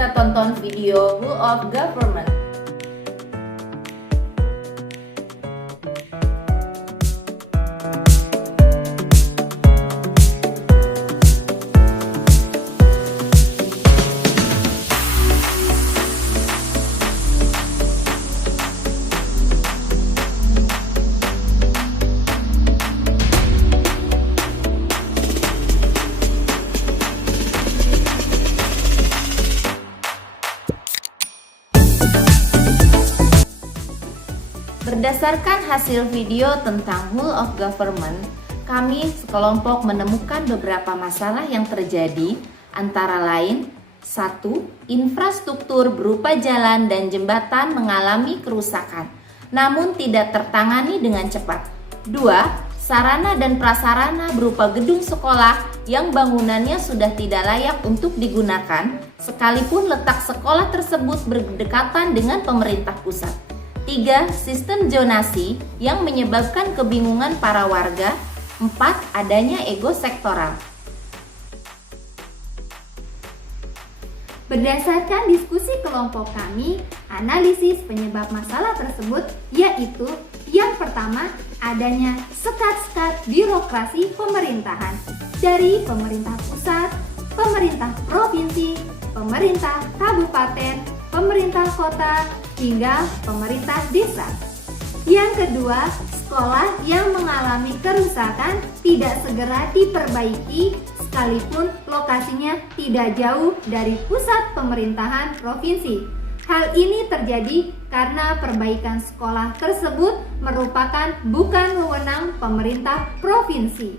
kita tonton video Rule of Government. Berdasarkan hasil video tentang Rule of Government, kami sekelompok menemukan beberapa masalah yang terjadi, antara lain: 1. Infrastruktur berupa jalan dan jembatan mengalami kerusakan, namun tidak tertangani dengan cepat. 2. Sarana dan prasarana berupa gedung sekolah yang bangunannya sudah tidak layak untuk digunakan, sekalipun letak sekolah tersebut berdekatan dengan pemerintah pusat. 3. Sistem zonasi yang menyebabkan kebingungan para warga. 4. Adanya ego sektoral. Berdasarkan diskusi kelompok kami, analisis penyebab masalah tersebut yaitu: yang pertama, adanya sekat-sekat birokrasi pemerintahan dari pemerintah pusat, pemerintah provinsi, pemerintah kabupaten, pemerintah kota, hingga pemerintah desa. Yang kedua, sekolah yang mengalami kerusakan tidak segera diperbaiki sekalipun lokasinya tidak jauh dari pusat pemerintahan provinsi. Hal ini terjadi karena perbaikan sekolah tersebut merupakan bukan wewenang pemerintah provinsi,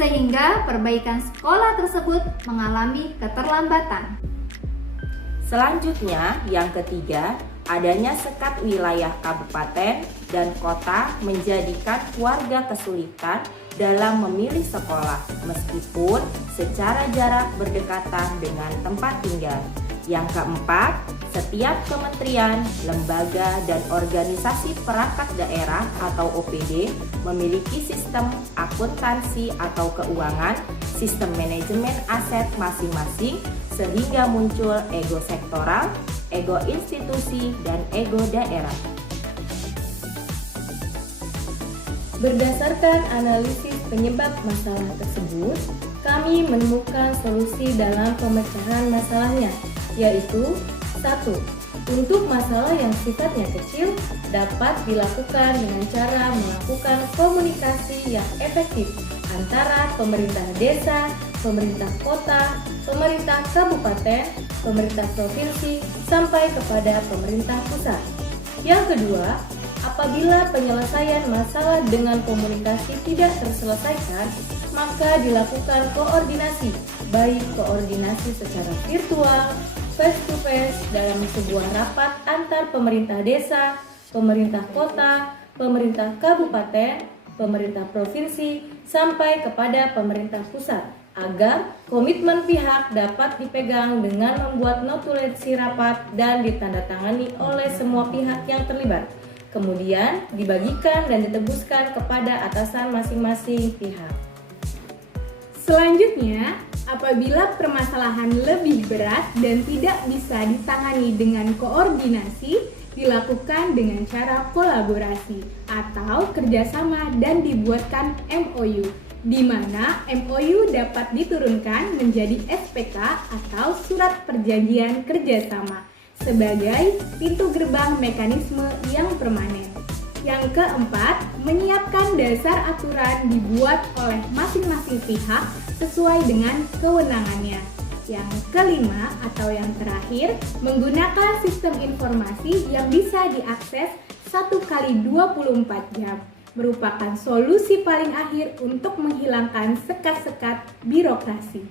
sehingga perbaikan sekolah tersebut mengalami keterlambatan. Selanjutnya, yang ketiga, adanya sekat wilayah kabupaten dan kota menjadikan warga kesulitan dalam memilih sekolah meskipun secara jarak berdekatan dengan tempat tinggal. Yang keempat, setiap kementerian, lembaga, dan organisasi perangkat daerah atau OPD memiliki sistem akuntansi atau keuangan, sistem manajemen aset masing-masing, sehingga muncul ego sektoral, ego institusi, dan ego daerah. Berdasarkan analisis penyebab masalah tersebut, kami menemukan solusi dalam pemecahan masalahnya, yaitu: 1. Untuk masalah yang sifatnya kecil, dapat dilakukan dengan cara melakukan komunikasi yang efektif antara pemerintah desa, pemerintah kota, pemerintah kabupaten, pemerintah provinsi, sampai kepada pemerintah pusat. Yang kedua, apabila penyelesaian masalah dengan komunikasi tidak terselesaikan, maka dilakukan koordinasi, baik koordinasi secara virtual, face to face dalam sebuah rapat antar pemerintah desa, pemerintah kota, pemerintah kabupaten, pemerintah provinsi, sampai kepada pemerintah pusat, agar komitmen pihak dapat dipegang dengan membuat notulensi rapat dan ditandatangani oleh semua pihak yang terlibat. Kemudian dibagikan dan ditebuskan kepada atasan masing-masing pihak. Selanjutnya, apabila permasalahan lebih berat dan tidak bisa ditangani dengan koordinasi, dilakukan dengan cara kolaborasi atau kerjasama dan dibuatkan MOU, di mana MOU dapat diturunkan menjadi SPK atau Surat Perjanjian Kerjasama sebagai pintu gerbang mekanisme yang permanen. Yang keempat, menyiapkan dasar aturan dibuat oleh masing-masing pihak sesuai dengan kewenangannya. Yang kelima atau yang terakhir, menggunakan sistem informasi yang bisa diakses 1x24 jam, merupakan solusi paling akhir untuk menghilangkan sekat-sekat birokrasi.